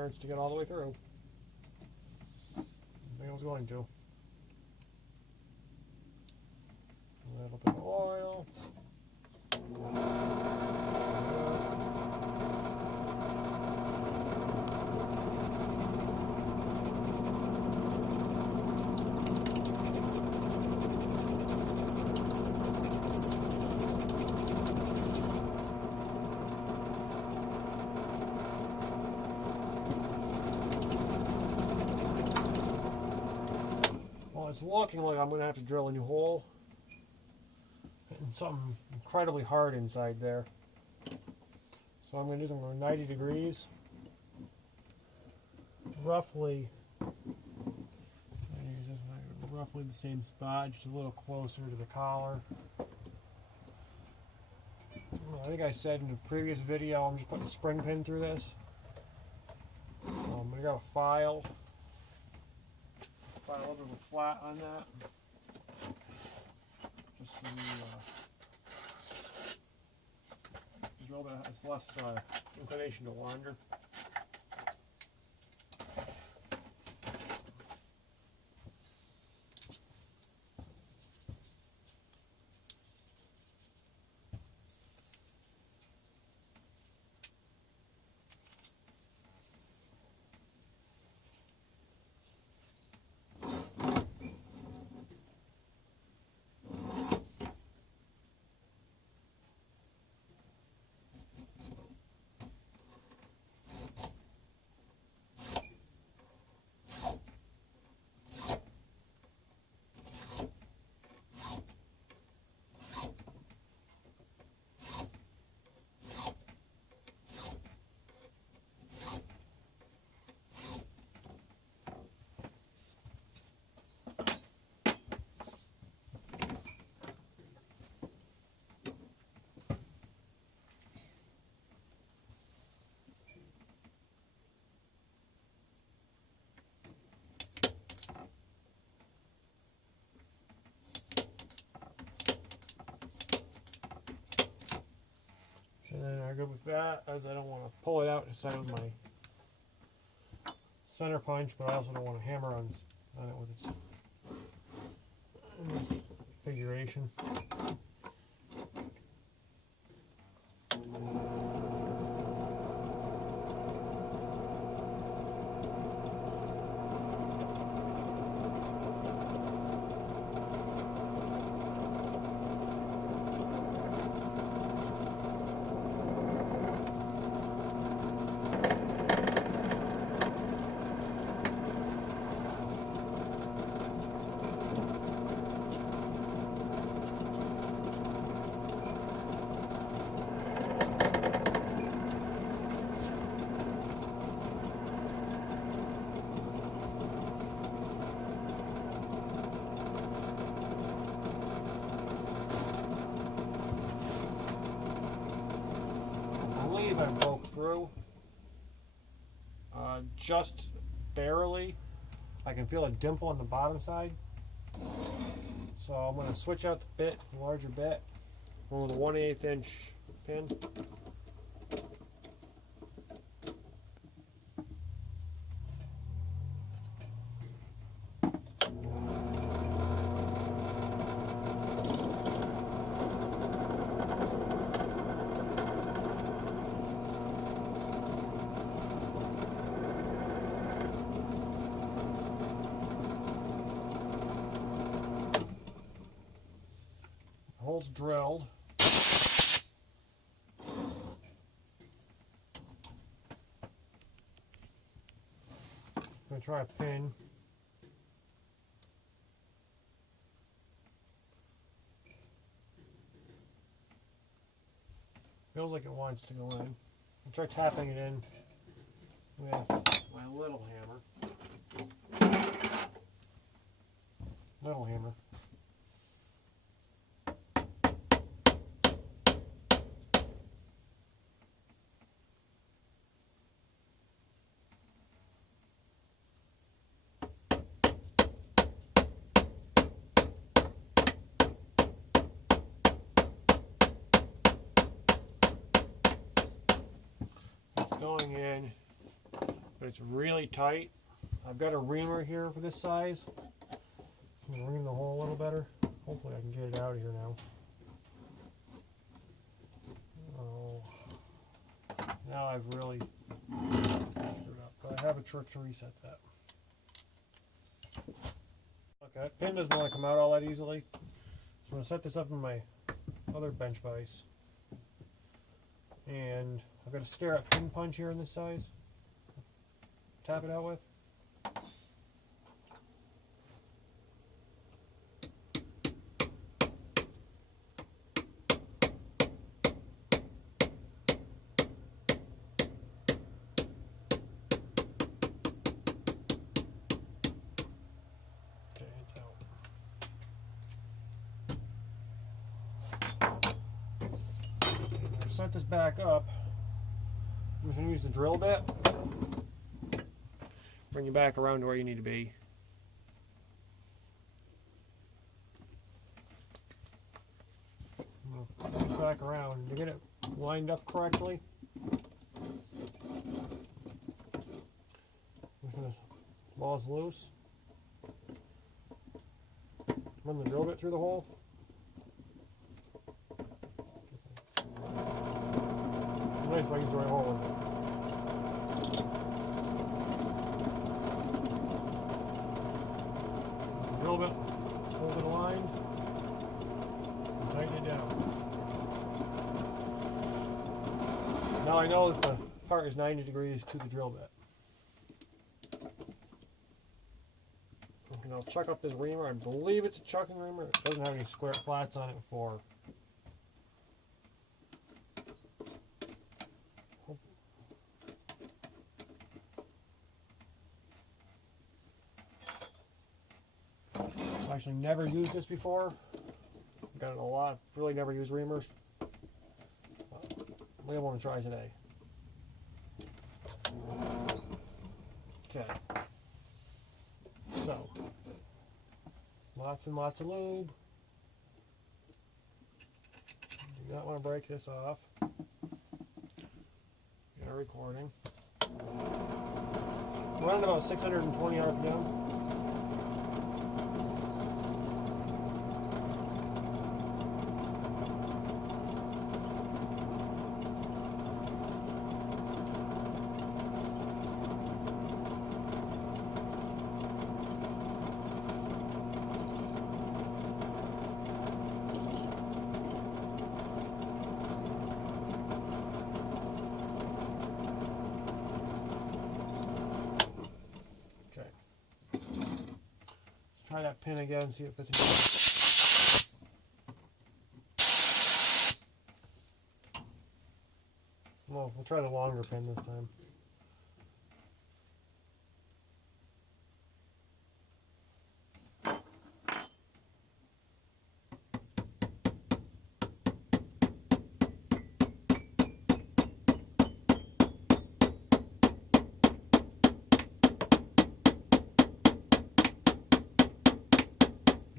starts to get all the way through. I think I was going to. A little bit of oil. Well, it's looking like I'm going to have to drill a new hole. And something incredibly hard inside there. So I'm going to do something 90 degrees. Roughly the same spot, just a little closer to the collar. I think I said in a previous video I'm just putting a spring pin through this. I'm going to grab a file. Apply a little bit of a flat on that. Just so the drill bit has less inclination to wander. And then I go with that, as I don't want to pull it out inside with my center punch, but I also don't want to hammer on it with its configuration. I broke through just barely. I can feel a dimple on the bottom side, so I'm going to switch out the bit to the larger bit, one with a 1/8 inch pin. Hole's drilled. I'm going to try a pin. Feels like it wants to go in. I'll try tapping it in with my little hammer. Little hammer. Going in but it's really tight. I've got a reamer here for this size. I'm going to ream the hole a little better. Hopefully I can get it out of here now. Oh, now I've really screwed up, but I have a trick to reset that. Okay, that pin doesn't want to come out all that easily. So I'm going to set this up in my other bench vise. And I've got a stair-up pin punch here in this size. Tap it out with. Okay, it's out. Set this back up. I'm just going to use the drill bit. Bring you back around to where you need to be. Put this back around to get it lined up correctly. Ball is loose. Run the drill bit through the hole. Nice if I can drill a hole in it. Drill bit, hold it aligned, and tighten it down. Now I know that the part is 90 degrees to the drill bit. And I'll chuck up this reamer. I believe it's a chucking reamer. It doesn't have any square flats on it for. I've actually never used this before. Got it a lot. Really never used reamers. We want to try today. Okay. So, lots and lots of lube. Do not want to break this off. Got a recording. Running about 620 RPM. Try that pin again, see if it's in. Well, we'll try the longer pin this time.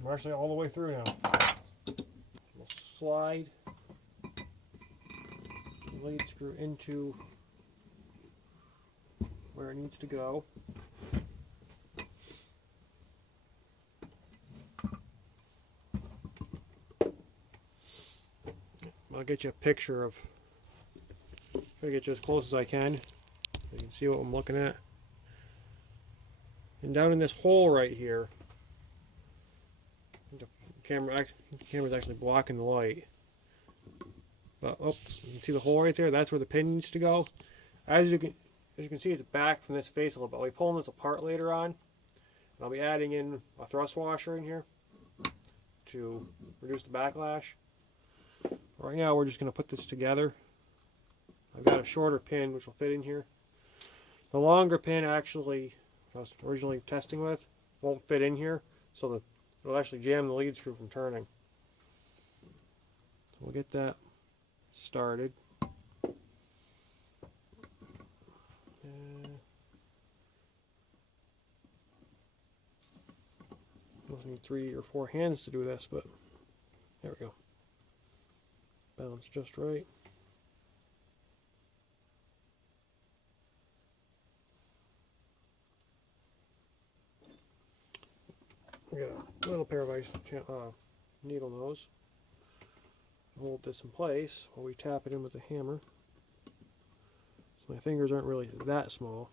We're actually all the way through now. We'll slide the lead screw into where it needs to go. I'll get you a picture of, try to get you as close as I can so you can see what I'm looking at. And down in this hole right here, the camera's actually blocking the light. But oh, you can see the hole right there. That's where the pin needs to go. As you can see, it's back from this face a little bit. I'll be pulling this apart later on, and I'll be adding in a thrust washer in here to reduce the backlash. Right now, we're just going to put this together. I've got a shorter pin which will fit in here. The longer pin, actually, I was originally testing with, won't fit in here, so that it'll actually jam the lead screw from turning. So we'll get that started. We'll need 3 or 4 hands to do this, but there we go. Balance just right. We got a little pair of needle nose. Hold this in place while we tap it in with the hammer. So my fingers aren't really that small.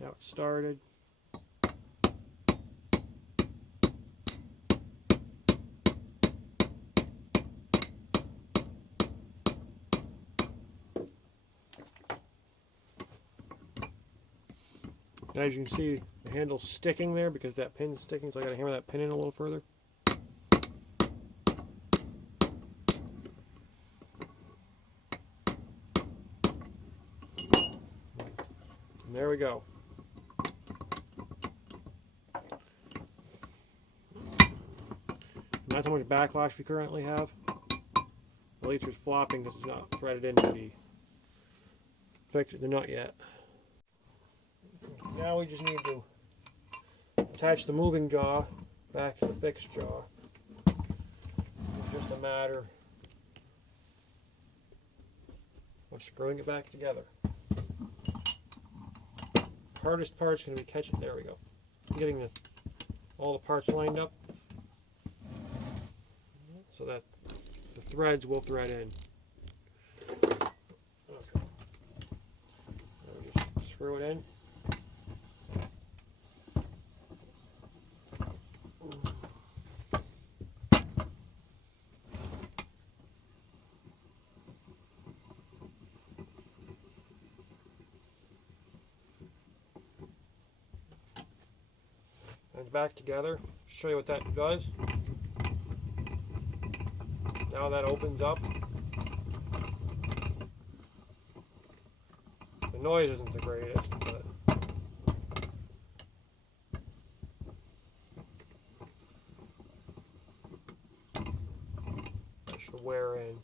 Now it's started. And as you can see, the handle's sticking there because that pin's sticking, so I gotta hammer that pin in a little further. And there we go. That's how much backlash we currently have. The laser's flopping because it's not threaded into the fix the nut yet. Now we just need to attach the moving jaw back to the fixed jaw. It's just a matter of screwing it back together. Hardest part's going to be catching. There we go. Getting all the parts lined up so that the threads will thread in. Okay. Now we just screw it in. And back together. Show you what that does. Now that opens up. The noise isn't the greatest, but that should wear in.